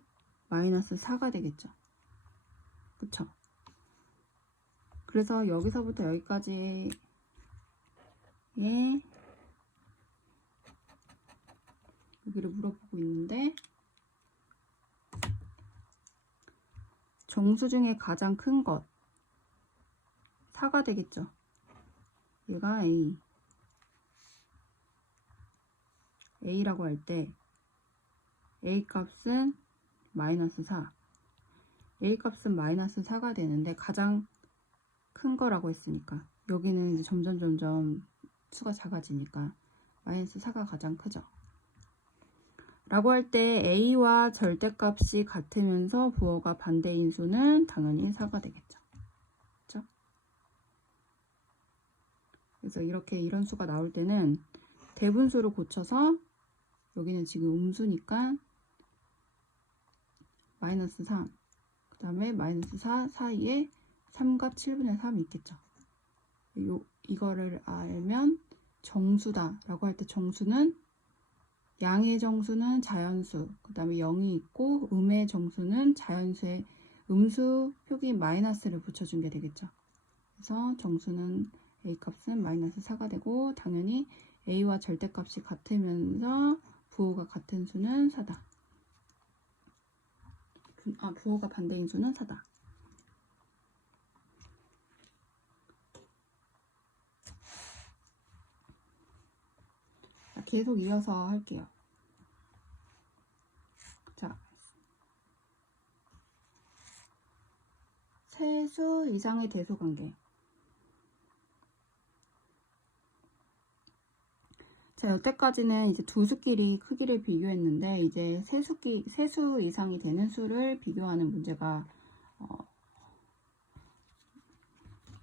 마이너스 4가 되겠죠. 그쵸? 그래서 여기서부터 여기까지 여기를 물어보고 있는데 정수 중에 가장 큰 것 4가 되겠죠. 얘가 A라고 할 때 A 값은 마이너스 4 A 값은 마이너스 4가 되는데 가장 큰 거라고 했으니까 여기는 이제 점점 수가 작아지니까 마이너스 4가 가장 크죠. 라고 할 때 A와 절대값이 같으면서 부호가 반대인 수는 당연히 4가 되겠죠. 그렇죠? 그래서 이런 수가 나올 때는 대분수로 고쳐서 여기는 지금 음수니까 마이너스 3, 그 다음에 마이너스 4 사이에 3과 7분의 3이 있겠죠. 이거를 알면 정수다 라고 할 때 정수는 양의 정수는 자연수, 그 다음에 0이 있고 음의 정수는 자연수에 음수 표기 마이너스를 붙여준 게 되겠죠. 그래서 정수는 A 값은 마이너스 4가 되고 당연히 A와 절대값이 같으면서 부호가 같은 수는 4다. 부호가 반대인 수는 4다. 계속 이어서 할게요. 자, 세수 이상의 대소관계. 자, 여태까지는 이제 두 수끼리 크기를 비교했는데 이제 세수 이상이 되는 수를 비교하는 문제가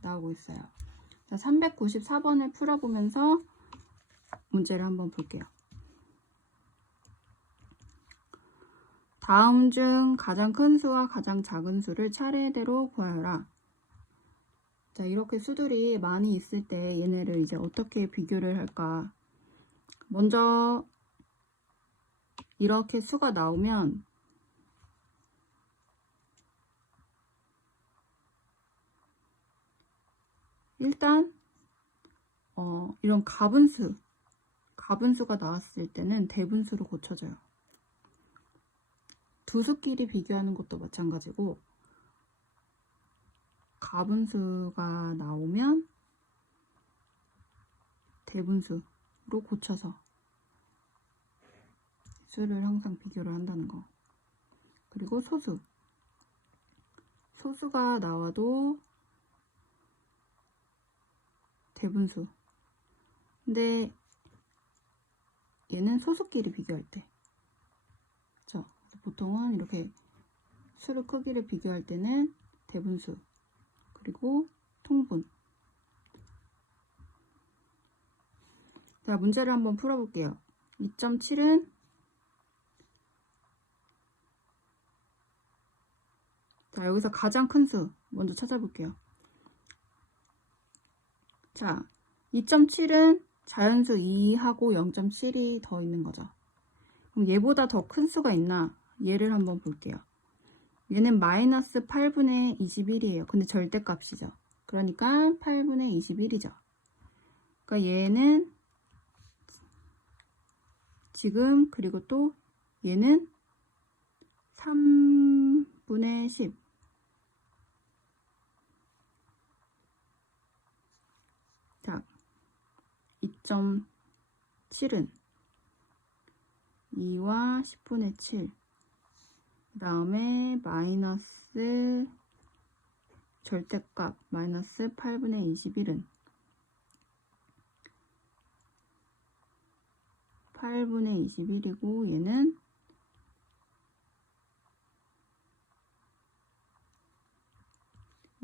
나오고 있어요. 자, 394번을 풀어보면서 문제를 한번 볼게요. 다음 중 가장 큰 수와 가장 작은 수를 차례대로 구하여라. 자, 이렇게 수들이 많이 있을 때 얘네를 이제 어떻게 비교를 할까? 먼저 이렇게 수가 나오면 일단 이런 가분수가 나왔을 때는 대분수로 고쳐져요. 두 수끼리 비교하는 것도 마찬가지고 가분수가 나오면 대분수로 고쳐서 수를 항상 비교를 한다는 거. 그리고 소수가 나와도 대분수. 근데 얘는 소수끼리 비교할 때. 그쵸? 보통은 이렇게 수의 크기를 비교할 때는 대분수, 그리고 통분. 자, 문제를 한번 풀어볼게요. 2.7은 자, 여기서 가장 큰 수 먼저 찾아볼게요. 자, 2.7은 자연수 2하고 0.7이 더 있는 거죠. 그럼 얘보다 더 큰 수가 있나? 얘를 한번 볼게요. 얘는 마이너스 8분의 21이에요. 근데 절대값이죠. 그러니까 8분의 21이죠. 그러니까 얘는 지금, 그리고 또 얘는 3분의 10. 자, 2.7은 2와 10분의 7. 그 다음에 마이너스 절대값 마이너스 8분의 21은 8분의 21이고 얘는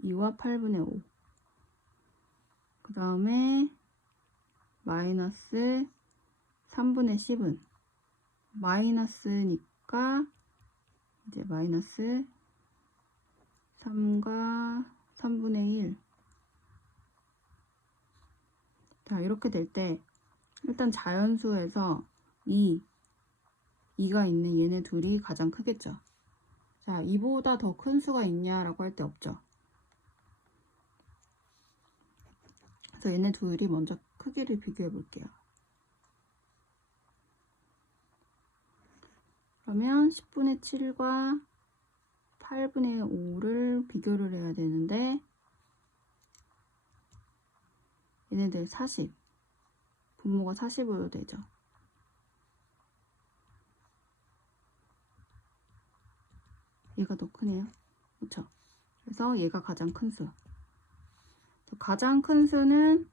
2와 8분의 5. 그 다음에 마이너스 3분의 10은 마이너스니까 이제 마이너스 3과 3분의 1. 자, 이렇게 될 때 일단 자연수에서 2가 있는 얘네 둘이 가장 크겠죠. 자, 이보다 더 큰 수가 있냐라고 할 때 없죠. 그래서 얘네 둘이 먼저 크기를 비교해 볼게요. 그러면 10분의 7과 8분의 5를 비교를 해야 되는데 얘네들 40. 분모가 40으로 되죠. 얘가 더 크네요. 그렇죠? 그래서 얘가 가장 큰 수. 가장 큰 수는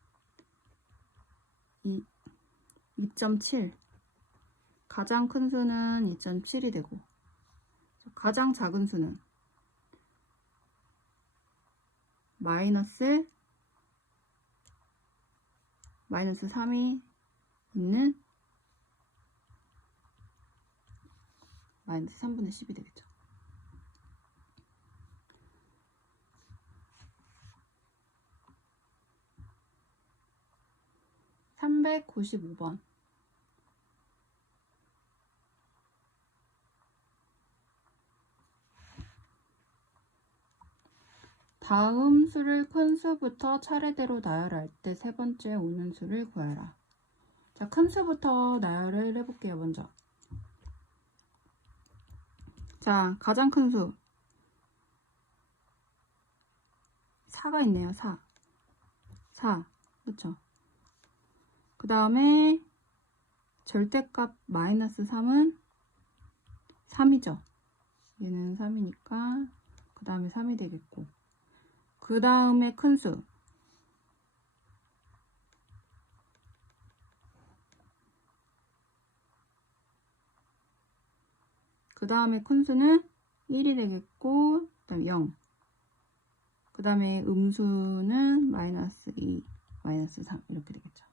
2.7. 가장 큰 수는 2.7이 되고 가장 작은 수는 마이너스 3이 있는 마이너스 3분의 10이 되겠죠. (395번) 다음 수를 큰 수부터 차례대로 나열할 때 세 번째 오는 수를 구하라. 자, 큰 수부터 나열을 해볼게요. 먼저. 자, 가장 큰 수 4가 있네요. 4. 그렇죠? 그 다음에 절대값 마이너스 3은 3이죠. 얘는 3이니까 그 다음에 3이 되겠고, 그 다음에 큰 수 그 다음에 큰 수는 1이 되겠고, 그 다음에 0. 그 다음에 음수는 마이너스 2, 마이너스 3 이렇게 되겠죠.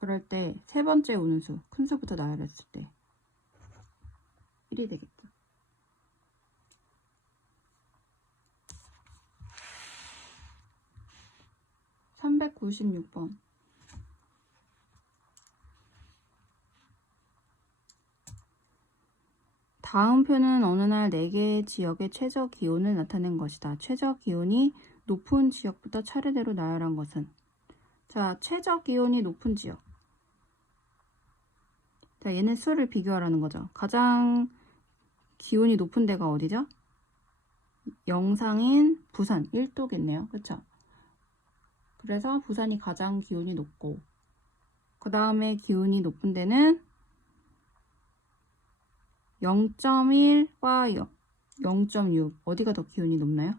그럴 때 세 번째 오는 수, 큰 수부터 나열했을 때 1이 되겠죠. 396번. 다음 표는 어느 날 4개의 지역의 최저 기온을 나타낸 것이다. 최저 기온이 높은 지역부터 차례대로 나열한 것은? 자, 최저 기온이 높은 지역. 자, 얘네 수를 비교하라는 거죠. 가장 기온이 높은 데가 어디죠? 영상인 부산 1도겠네요. 그쵸? 그래서 부산이 가장 기온이 높고, 그 다음에 기온이 높은 데는 0.1과 0.6 어디가 더 기온이 높나요?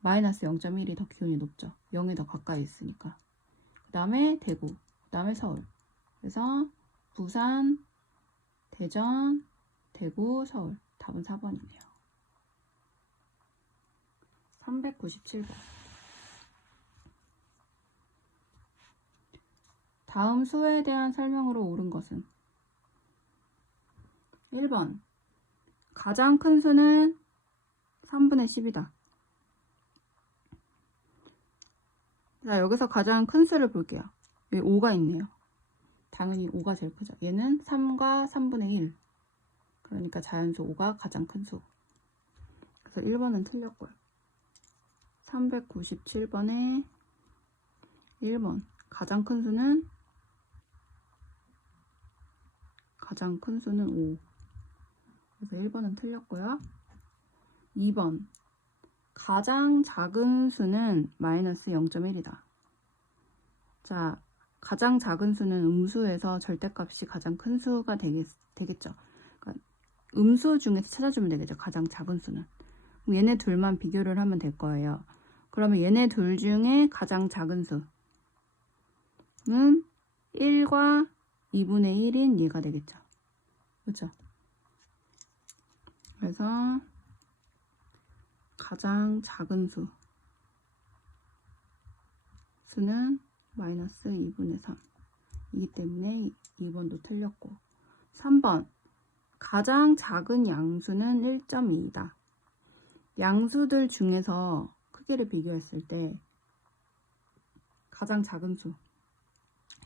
마이너스 0.1이 더 기온이 높죠. 0에 더 가까이 있으니까. 그 다음에 대구, 그 다음에 서울. 그래서 부산, 대전, 대구, 서울. 답은 4번이네요. 397번. 다음 수에 대한 설명으로 옳은 것은? 1번. 가장 큰 수는 3분의 10이다. 자, 여기서 가장 큰 수를 볼게요. 여기 5가 있네요. 당연히 5가 제일 크죠. 얘는 3과 3분의 1. 그러니까 자연수 5가 가장 큰 수. 그래서 1번은 틀렸고요. 397번에 1번. 가장 큰 수는 5. 그래서 1번은 틀렸고요. 2번. 가장 작은 수는 마이너스 0.1이다. 자, 가장 작은 수는 음수에서 절대값이 가장 큰 수가 되겠죠. 그러니까 음수 중에서 찾아주면 되겠죠. 가장 작은 수는. 얘네 둘만 비교를 하면 될 거예요. 그러면 얘네 둘 중에 가장 작은 수는 1과 2분의 1인 얘가 되겠죠. 그렇죠? 그래서 가장 작은 수는 마이너스 2분의 3 이기 때문에 2번도 틀렸고, 3번. 가장 작은 양수는 1.2이다. 양수들 중에서 크기를 비교했을 때 가장 작은 수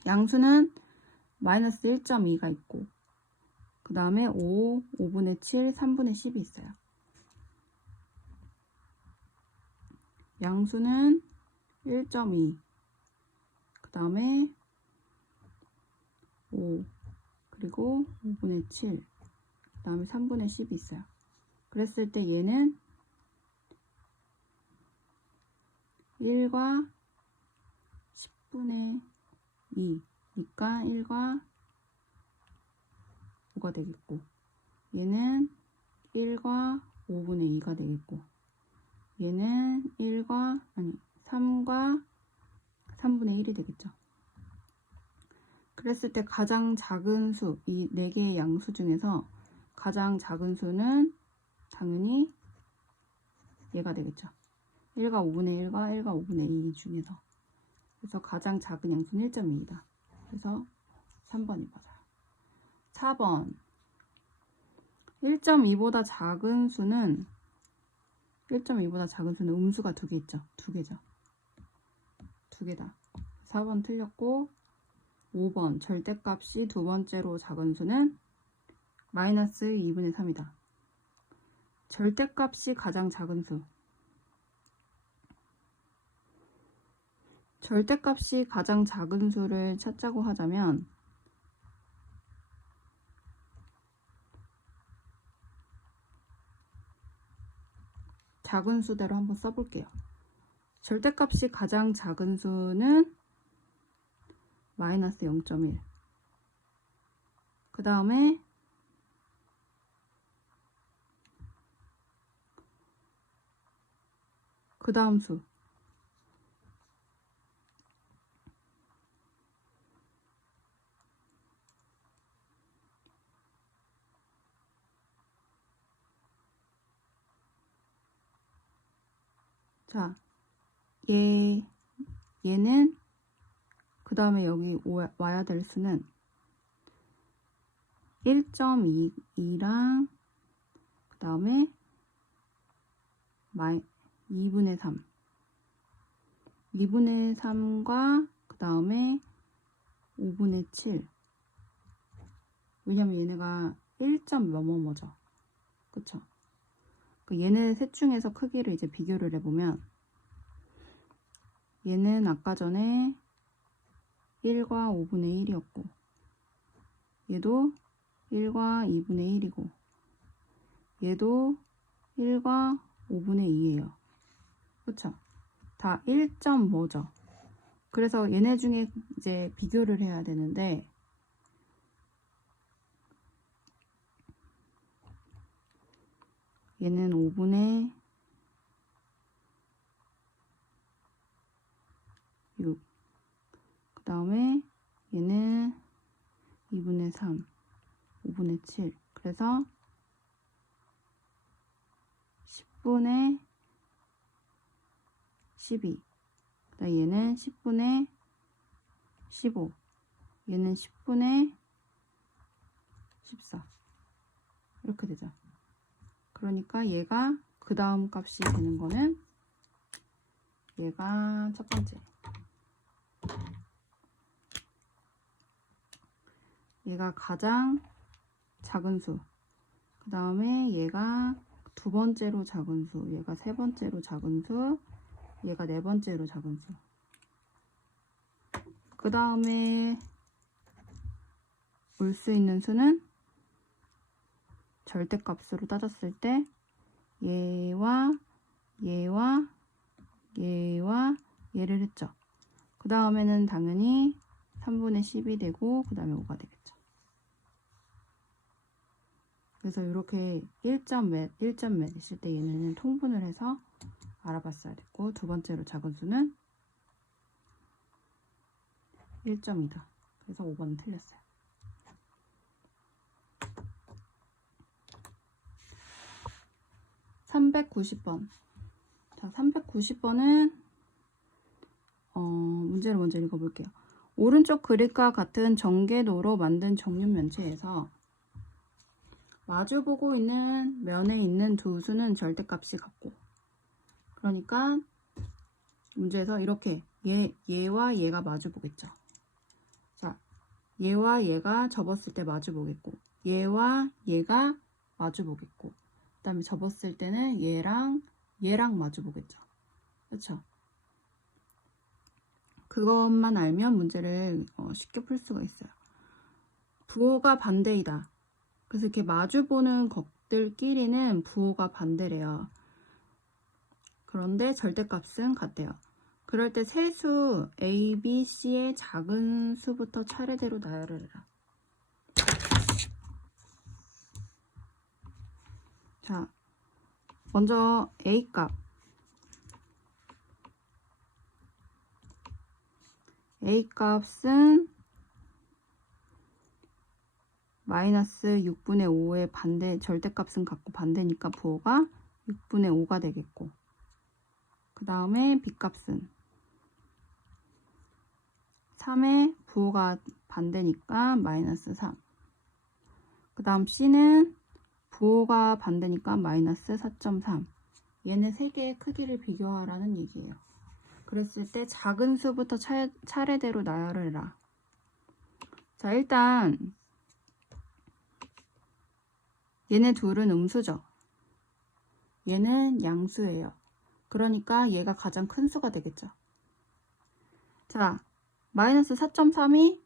양수는 마이너스 1.2가 있고, 그 다음에 5, 5분의 7, 3분의 10이 있어요. 양수는 1.2, 그 다음에 5, 그리고 5분의 7, 그 다음에 3분의 10이 있어요. 그랬을 때 얘는 1과 10분의 2니까 1과 5가 되겠고, 얘는 1과 5분의 2가 되겠고, 얘는 3과 3분의 1이 되겠죠. 그랬을 때 가장 작은 수, 이 4개의 양수 중에서 가장 작은 수는 당연히 얘가 되겠죠. 1과 5분의 1과 1과 5분의 2 중에서. 그래서 가장 작은 양수는 1.2이다. 그래서 3번이 맞아요. 4번. 1.2보다 작은 수는 음수가 2개 있죠. 2개죠. 2개다. 4번 틀렸고, 5번. 절대값이 두 번째로 작은 수는 마이너스 2분의 3이다. 절대값이 가장 작은 수. 절대값이 가장 작은 수를 찾자고 하자면 작은 수대로 한번 써볼게요. 절대값이 가장 작은 수는 마이너스 0.1. 그 다음에 그 다음 수. 자, 얘는 그 다음에 여기 와야 될 수는 1.2랑 그 다음에 2분의 3 2분의 3과 그 다음에 5분의 7 왜냐면 얘네가 1점 뭐뭐뭐죠. 그쵸? 얘네 셋 중에서 크기를 이제 비교를 해보면 얘는 아까 전에 1과 5분의 1이었고 얘도 1과 2분의 1이고 얘도 1과 5분의 2예요. 그쵸? 다 1점 뭐죠? 그래서 얘네 중에 이제 비교를 해야 되는데 얘는 5분의 6 그 다음에 얘는 2분의 3 5분의 7 그래서 10분의 12 그다음에 얘는 10분의 15 얘는 10분의 14 이렇게 되죠. 그러니까 얘가 그 다음 값이 되는 거는 얘가 첫 번째 얘가 가장 작은 수 그 다음에 얘가 두 번째로 작은 수 얘가 세 번째로 작은 수 얘가 네 번째로 작은 수 그 다음에 올 수 있는 수는 절대값으로 따졌을 때 얘와 얘와 얘와 얘를 했죠. 그 다음에는 당연히 3분의 10이 되고 그 다음에 5가 되겠죠. 그래서 이렇게 1점 몇 있을 때 얘네는 통분을 해서 알아봤어야 됐고 두 번째로 작은 수는 1점이다. 그래서 5번은 틀렸어요. (390번) 자, 390번은 문제를 먼저 읽어볼게요. 오른쪽 그림과 같은 전개도로 만든 정육면체에서 마주보고 있는 면에 있는 두 수는 절대값이 같고 그러니까 문제에서 이렇게 얘와 얘가 마주보겠죠. 자, 얘와 얘가 접었을 때 마주보겠고 얘와 얘가 마주보겠고 그 다음에 접었을 때는 얘랑 마주보겠죠. 그렇죠? 그것만 알면 문제를 쉽게 풀 수가 있어요. 부호가 반대이다. 그래서 이렇게 마주보는 것들끼리는 부호가 반대래요. 그런데 절대값은 같대요. 그럴 때 세수 A, B, C의 작은 수부터 차례대로 나열을 해라. 자, 먼저 A값. A값은 마이너스 6분의 5의 반대, 절대값은 같고 반대니까 부호가 6분의 5가 되겠고 그 다음에 B값은 3의 부호가 반대니까 마이너스 3 그 다음 C는 부호가 반대니까 마이너스 4.3 얘네 세 개의 크기를 비교하라는 얘기예요. 그랬을 때 작은 수부터 차례대로 나열을 해라. 자, 일단 얘네 둘은 음수죠. 얘는 양수예요. 그러니까 얘가 가장 큰 수가 되겠죠. 자, 마이너스 4.3이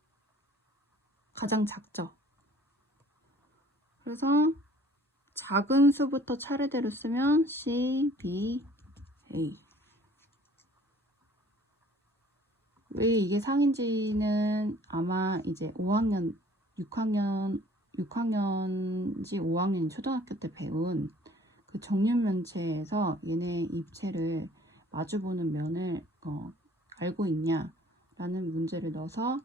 가장 작죠. 그래서 작은 수부터 차례대로 쓰면 C, B, A. 왜 이게 상인지는 아마 이제 5학년, 6학년인지 5학년 초등학교 때 배운 그 정육면체에서 얘네 입체를 마주보는 면을 알고 있냐 라는 문제를 넣어서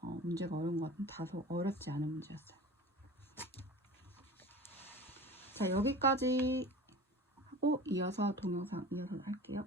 문제가 어려운 것 같은 다소 어렵지 않은 문제였어요. 자, 여기까지 하고 이어서 동영상 이어서 할게요.